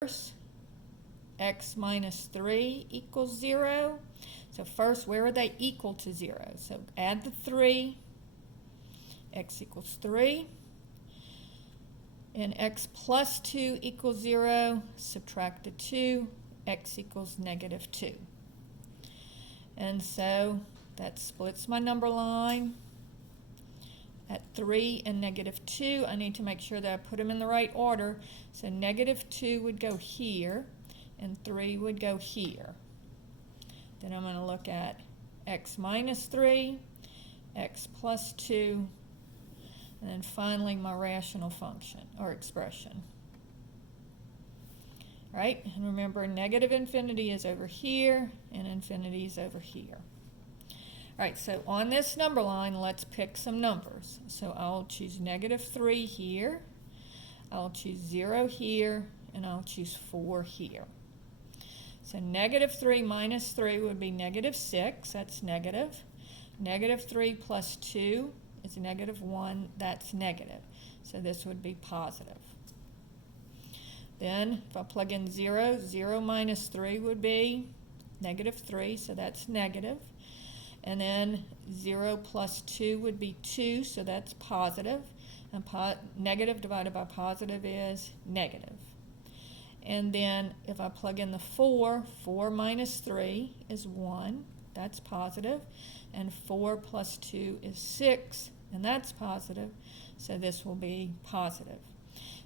first, x minus 3 equals 0. So first, where are they equal to 0? So add the 3, x equals 3. And x plus 2 equals 0, subtract the 2, x equals negative 2. And so that splits my number line. At 3 and negative 2, I need to make sure that I put them in the right order. So negative 2 would go here, and 3 would go here. Then I'm going to look at x minus 3, x plus 2, and then finally my rational function or expression. Right? And remember, negative infinity is over here, and infinity is over here. All right, so on this number line, let's pick some numbers. So I'll choose negative 3 here, I'll choose 0 here, and I'll choose 4 here. So negative 3 minus 3 would be negative 6, that's negative. Negative 3 plus 2 is negative 1, that's negative. So this would be positive. Then if I plug in 0, 0 minus 3 would be negative 3, so that's negative. And then 0 plus 2 would be 2, so that's positive. And negative divided by positive is negative. And then if I plug in the 4, 4 minus 3 is 1, that's positive. And 4 plus 2 is 6, and that's positive. So this will be positive.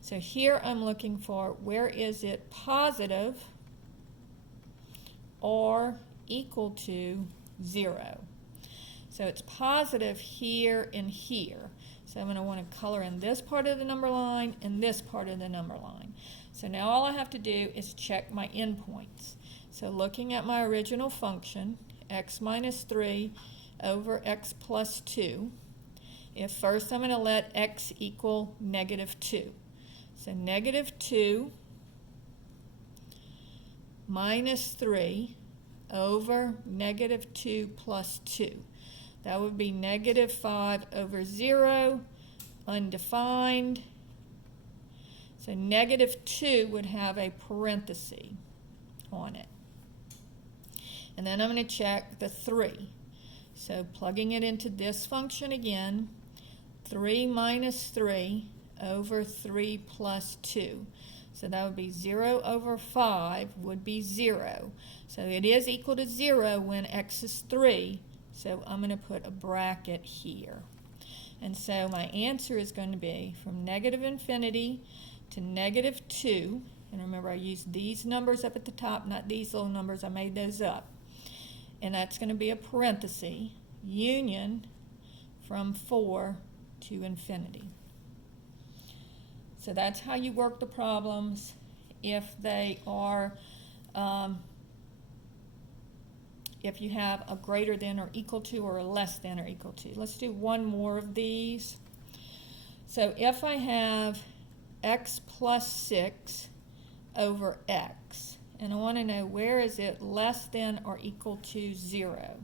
So here I'm looking for where is it positive or equal to 0. So it's positive here and here. So I'm going to want to color in this part of the number line and this part of the number line. So now all I have to do is check my endpoints. So looking at my original function, x minus 3 over x plus 2, if first I'm going to let x equal negative 2. So negative 2 minus 3 over negative 2 plus 2. That would be negative 5 over 0, undefined. So negative 2 would have a parenthesis on it. And then I'm going to check the 3. So plugging it into this function again, 3 minus 3 over 3 plus 2. So that would be 0 over 5 would be 0. So it is equal to 0 when x is 3. So I'm going to put a bracket here. And so my answer is going to be from negative infinity to negative 2. And remember, I used these numbers up at the top, not these little numbers. I made those up. And that's going to be a parenthesis, union from 4 to infinity. So that's how you work the problems if they are, if you have a greater than or equal to or a less than or equal to. Let's do one more of these. So if I have x plus 6 over x, and I want to know where is it less than or equal to 0.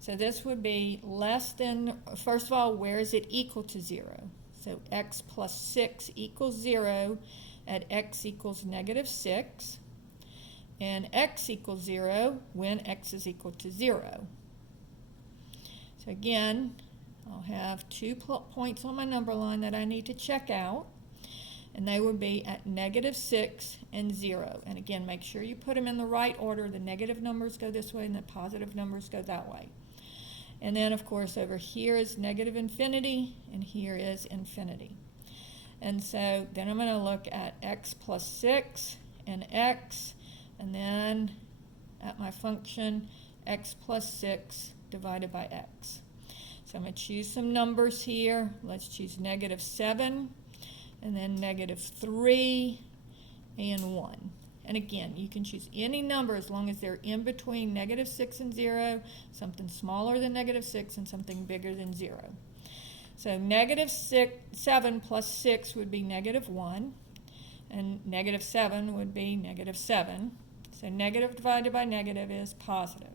So this would be less than, first of all, where is it equal to 0? So x plus 6 equals 0 at x equals negative 6. And x equals 0 when x is equal to 0. So again, I'll have 2 points on my number line that I need to check out. And they would be at negative 6 and 0. And again, make sure you put them in the right order. The negative numbers go this way and the positive numbers go that way. And then, of course, over here is negative infinity, and here is infinity. And so then I'm going to look at x plus 6 and x, and then at my function, x plus 6 divided by x. So I'm going to choose some numbers here. Let's choose negative 7, and then negative 3, and 1. And again, you can choose any number as long as they're in between negative 6 and 0, something smaller than negative 6, and something bigger than 0. So negative 7 plus 6 would be negative 1, and negative 7 would be negative 7. So negative divided by negative is positive.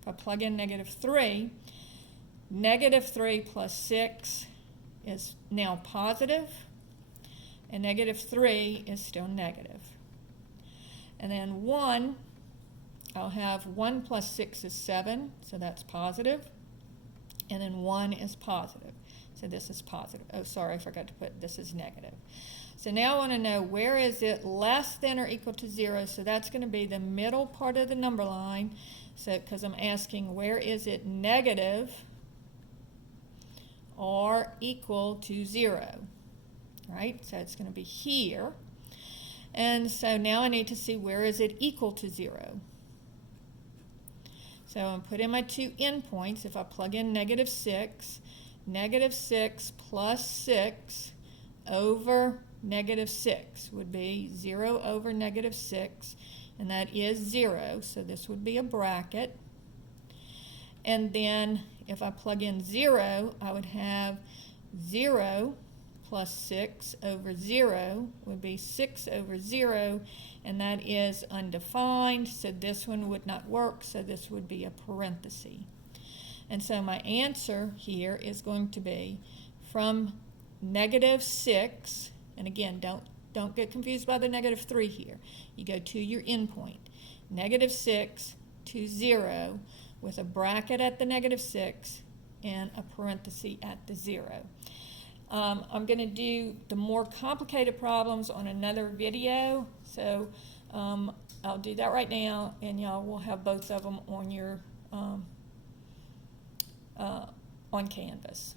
If I plug in negative 3, negative 3 plus 6 is now positive, and negative 3 is still negative. And then 1, I'll have 1 plus 6 is 7, so that's positive. And then 1 is positive, so this is positive. Oh, sorry, I forgot to put this is negative. So now I want to know where is it less than or equal to 0, so that's going to be the middle part of the number line. So because I'm asking where is it negative or equal to 0, right? So it's going to be here. And so now I need to see where is it equal to 0. So I'm put in my two endpoints. If I plug in -6, -6 plus 6 over -6 would be 0 over -6, and that is 0, so this would be a bracket. And then if I plug in 0, I would have 0 plus 6 over 0 would be 6 over 0, and that is undefined, so this one would not work, so this would be a parenthesis. And so my answer here is going to be from -6, and again, don't get confused by the -3 here. You go to your endpoint, -6 to 0 with a bracket at the -6 and a parenthesis at the 0. I'm going to do the more complicated problems on another video, so I'll do that right now, and y'all will have both of them on your on Canvas.